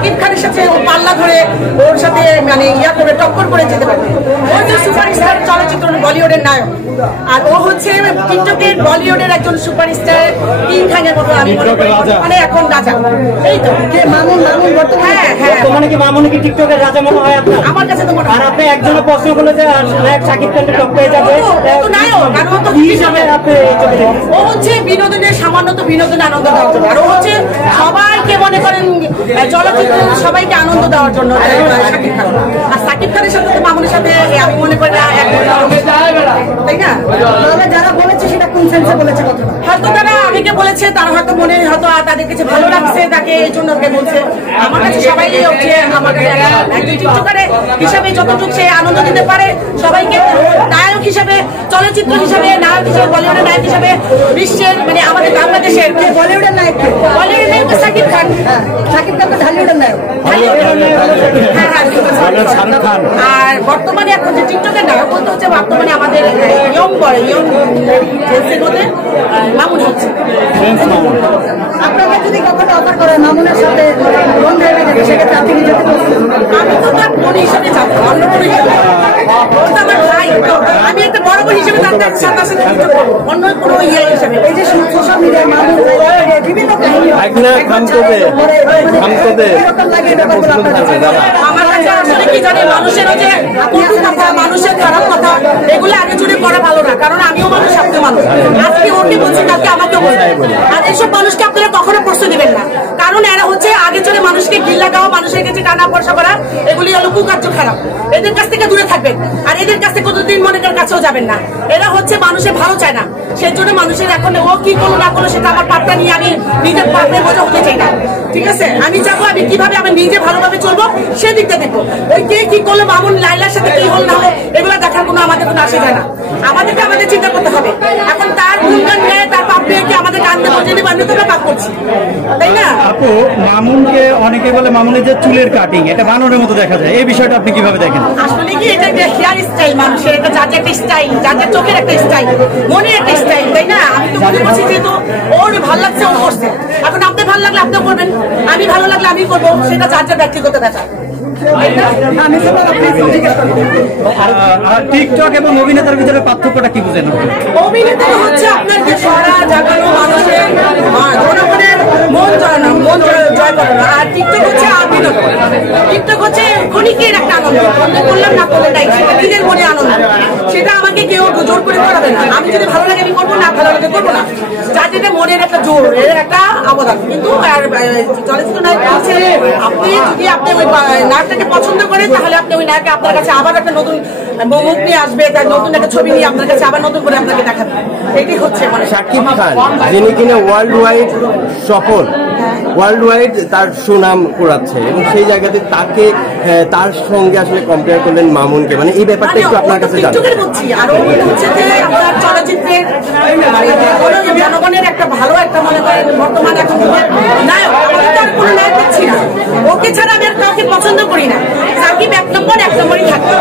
সাকিব খানের সাথে পাল্লা ধরে ওর সাথে মানে ইয়া করে টক্কর করে যেতে পারবে। ও যে সুপারস্টার চলচ্চিত্র বলিউডের নায়ক, আর ও হচ্ছে টিকটকের বলিউডের একজন সুপারস্টার কিং খানের মতো আমি মানে এখন রাজা। এই তো মামুন বর্তমানে বর্তমানে কি মামুন কি টিকটকের রাজা মনে হয় আপনার? আমার কাছে তো মনে হয়। আর আপনি একজনের প্রশ্ন করলে যে নায়ক সাকিব খানকে টপ পেয়ে যাবে, ও হচ্ছে বিনোদনের সামান্য তো বিনোদন আনন্দ দেওয়ার জন্য, আর ও হচ্ছে সবাইকে মনে করেন চলচ্চিত্র সবাইকে আনন্দ দেওয়ার জন্য সাকিব খান। আর সাকিব খানের সাথে তো মামুনের সাথে আমি মনে করি না, তাই না? যারা বলেছে সেটা কোন সেন্সে বলেছে কথা, হয়তো তারা আবেগে বলেছে, তারা হয়তো মনে হয়তো তাদের কাছে ভালো লাগছে তাকে এই জন্য বলছে। আমার কাছে সবাই হচ্ছে আমার কাছে একজন টিকটকারে হিসাবে যতটুকু সে আনন্দ দিতে পারে সবাইকে, নায়ক হিসাবে চলচ্চিত্র হিসাবে নায়ক হিসাবে বলিউডের নায়ক হিসাবে বিশ্বের মানে আমাদের বাংলাদেশের বলিউডের নায়ক সাকিব খান। সাকিব খান তো ঢালিউডের নায়ক, আর বর্তমানে এখন যে টিকটকের নায়ক বলতে হচ্ছে বর্তমানে আমাদের ইয়ং মধ্যে মামুন হচ্ছে। আপনারা যদি কখনো অফার করেন মামুনের সাথে লং ড্রাইভে যেতে, সেক্ষেত্রে আপনি কি যেতে পছন্দ? আমি তো তার বোন হিসেবে যাবো, অন্য বোন হিসেবে আমার ভাই, আমি একটা বড় বোন হিসেবে তার সাথে অন্য কোনো ইয়ে হিসেবে। এই যে সোশ্যাল মিডিয়ায় মামুন বিভিন্ন কাহিনী আমার কাছে আসলে কি জানি মানুষের যে কথা, মানুষের খারাপ কথা এগুলো আগে চুরি করা ভালো না, কারণ আমিও মানুষ, আপনিও মানুষ। আজকে ওকে বলছি, কালকে আমাকেও বলছি। আর এইসব মানুষকে আপনারা কখনো প্রশ্ন দিবেন না, কারণ এরা হচ্ছে আগে চলে মানুষকে গিল্লা গাওয়া, মানুষের কাছে টানা পয়সা করা, এগুলি হলো কুকার্য খারাপ। এদের কাছ থেকে দূরে থাকবেন, আর এদের কাছ থেকে কোনোদিন মনের কাছেও যাবেন না। এরা হচ্ছে মানুষের ভালো চায় না, সেই জন্য মানুষের এখন ও কি করলো না করলো সেটা আমার পাপটা নিয়ে আমি নিজের পাপের বোঝা হতে চাই না, ঠিক আছে? আমি চাবো আমি কিভাবে আমি নিজে ভালোভাবে চলবো সেদিকটা দেখবো। ওই কে কি করলো, মামুন লাইলার সাথে কি হল না হলো এগুলো দেখার কোনো আমাদের কোনো আসে যায় না। আমাদেরকে আমাদের চিন্তা করতে হবে। এখন তার গুণগান নিয়ে তার পাপ নিয়ে কি আমাদের কান্দে বসে বানিয়ে তো পাপ করছি, তাই না? আপু, মামুনকে অনেকে বলে মামুনের যে চুলের কাটিং এটা বানরের মতো দেখা যায়, এই বিষয়টা আপনি কিভাবে দেখেন? আসলে কি এটা একটা হেয়ার স্টাইল, মানুষের এটা যার একটা স্টাইল, যার চোখের একটা স্টাইল, মনের একটা স্টাইল, তাই না? আমি তো মনে করছি যেহেতু ওর ভালো লাগছে ও করছে, এখন আপনি ভালো লাগলে আপনিও করবেন, আমি ভালো লাগলে আমি করবো, সেটা যার যার ব্যক্তিগত ব্যাপার। টিকটক এবং অভিনেতার ভিতরে পার্থক্যটা কি বুঝেন? অভিনেতা হচ্ছে আপনার যে সরা জাগানো মানুষের জনগণের মন জয় করানো, আর টিকটক হচ্ছে বিনোদন। টিকটক হচ্ছে ক্ষণিকের একটা আনন্দ, বন্ধ করলাম না করলে তাই সেটা নিজের মনে আনন্দ, সেটা আমাকে কেউ জোর করে করাবে না। আমি যদি ভালো লাগে আমি করবো, না ভালো লাগে করবো না, যার যেটা মনের একটা জোর, এর একটা অবদান। কিন্তু আর চলচ্চিত্র নায়ক আছে, আপনি যদি আপনি ওই নায়কটাকে পছন্দ করেন তাহলে আপনি ওই নায়ককে আপনার কাছে আবার একটা নতুন মুখ নিয়ে আসবে, তার নতুন একটা ছবি নিয়ে আপনার কাছে আবার নতুন করে আপনাকে দেখাবে। এটাই হচ্ছে মানে শাকিব খান, যিনি কিনা ওয়ার্ল্ড ওয়াইড সফল, ওয়ার্ল্ড ওয়াইড তার সুনাম কুড়াচ্ছে, এবং সেই জায়গাতে তাকে তার সঙ্গে আসলে কম্পেয়ার করলেন মামুনকে, মানে এই ব্যাপারটা একটু আপনার কাছে জানতে বলছি। আর হচ্ছে যে আপনার চলচ্চিত্রের জনগণের একটা ভালো একটা মনে করেন বর্তমানে এখন নায়ক, আমি তো আর কোনো নায়ক দেখছি না, ওকে ছাড়া আমি আর কাউকে পছন্দ করি না। সাকিব এক নম্বরই থাকবে,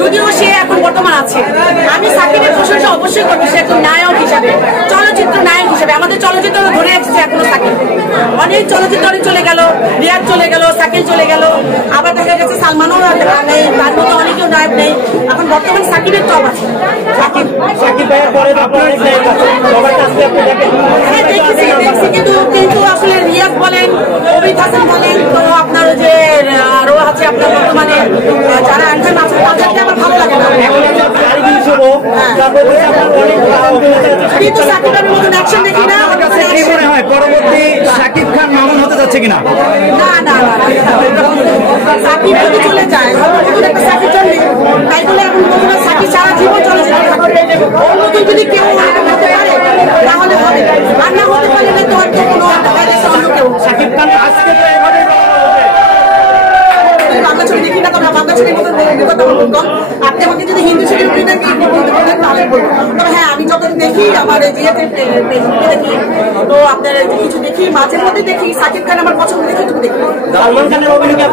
যদিও সে এখন বর্তমান আছে। আমি সাকিবের প্রশংসা অবশ্যই করবো, সে একজন নায়ক হিসাবে, চলচ্চিত্র নায়ক হিসাবে। আমাদের চলচ্চিত্র ধরে আসছে এখনো সাকিব, অনেক চলচ্চিত্র চলে গেল, রিয়াজ চলে গেল, সাকিব চলে গেল, আবার দেখা গেছে সালমানও নেই, তার মতো অনেকেও নায়ক নেই। এখন বর্তমান সাকিবের টপ আছে। দেখছি কিন্তু আসলে রিয়াজ বলেন, অমিত হাসান বলেন, তো আপনার যে আরো আছে আপনার বর্তমানে যারা অ্যান্থেম আছে তাদেরকে আমার ভালো লাগে না। কিন্তু সাকিবের মতন অ্যাকশন দেখি না। পরবর্তী শাকিব খান মামুন হতে যাচ্ছে কিনা? না না না, সাকিব যদি চলে যায় একটা সাকিব চলে, তাই বলে এখন বলবো সাকিব সারা জীবন চলে যাবে। নতুন যদি কেউ হতে পারে তাহলে হবে, আর না হতে পারে না তো কোনো অন্য কেউ। শাকিব খান আজকে বাংলা ছবি দেখি না, তো বাংলা ছবির মতো কম। আপনি আমাকে যদি হিন্দি ছবি বলতে বলতেন তাহলে বলবো। তবে হ্যাঁ, আমি যতদিন দেখি আমার ফেসবুকে দেখি, তো আপনার কিছু দেখি, মাঝে মধ্যে দেখি। সাকিব খান আমার পছন্দ, দেখি তুমি দেখি। সালমান খানের অভিনয়